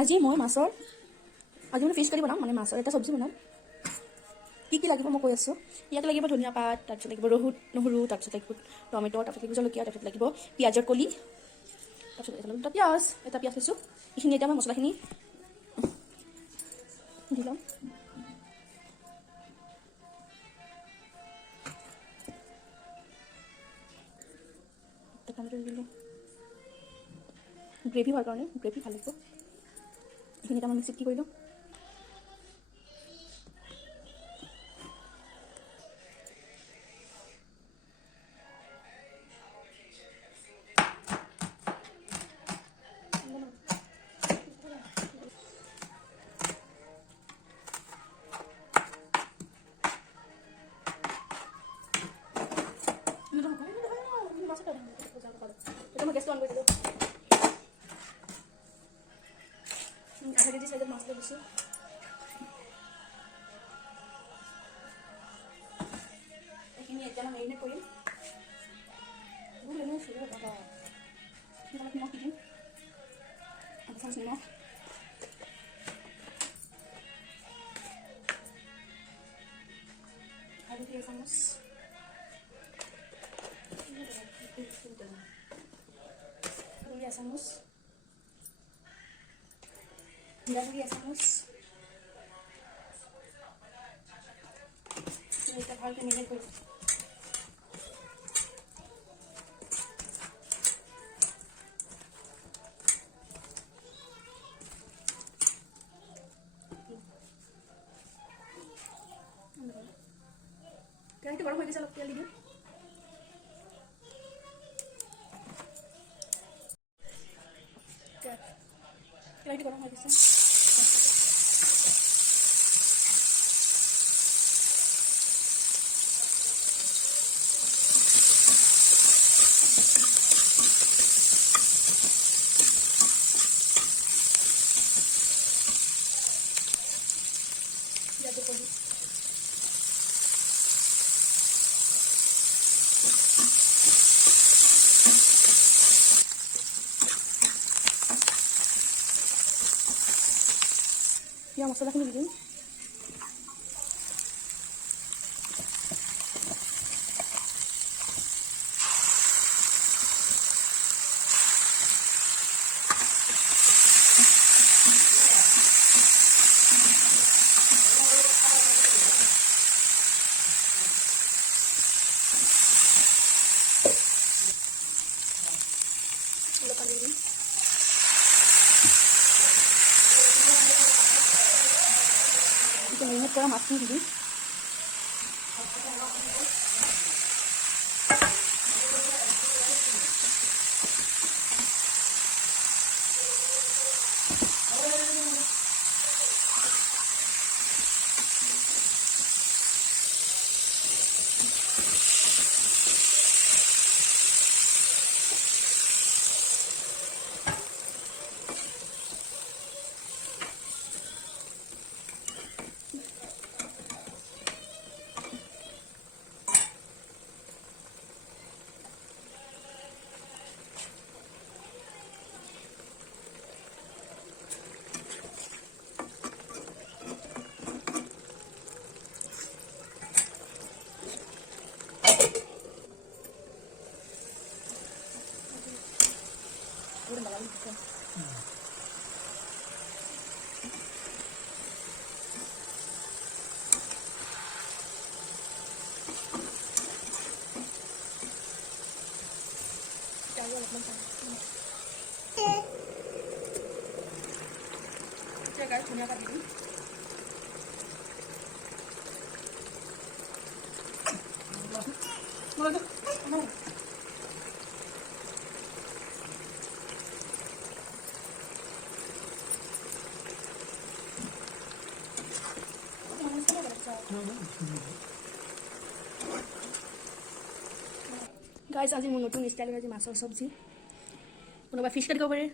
আজি মই মাছৰ ফিছ কাৰি বনাম, মানে মাছৰ এটা চব্জি বনাম। কি লাগিব মই কৈ আছোঁ। ইয়াত লাগিব ধনিয়া পাত, তাৰপিছত লাগিব নহৰু, তাৰপিছত লাগিব টমেটো, তাৰপিছত লাগিব জলকীয়া, তাৰপিছত লাগিব পিঁয়াজৰ কলি, তাৰপিছত এটা পিঁয়াজ লৈছোঁ। এইখিনি এতিয়া মই মছলাখিনি দি ল'ম। টমেটো দি দিলোঁ। গ্ৰেভি হোৱাৰ কাৰণে, গ্ৰেভি ভাল লাগিব। এইখিনি এতিয়া মই মিক্সিত কি কৰি লওঁ। এতিয়া মই গেছটো অন কৰি দিলোঁ। আধা কেজি চাইজত মাছ লৈ দিছোঁ। এইখিনি এতিয়া মই মেৰিনেট কৰিম। নিমখ দি দিম, আধা চামুচ নিমখ, হালধি এচামুচ, গুড়ি এচামুচ, জিৰা গুড়ি এচামুচ। এতিয়া ভালকৈ মেৰিনেট কৰিম। কেৰাহীটো গৰম হৈ গৈছে, অলপ তেল দি দিওঁ। কেৰাহীটো গৰম হৈ গৈছে। এতিয়া মছলাখিনি দি দিম। অলপ পানী দিম। এতিয়া মেৰিনেট কৰা মাছখিনি দি দিম। ধনিয়া পাত দি দিম। গাইজ আজি মোৰ নতুন ষ্টাইলৰ আজি মাছৰ চব্জি। কোনোবা ফিছ কাটিব পাৰে,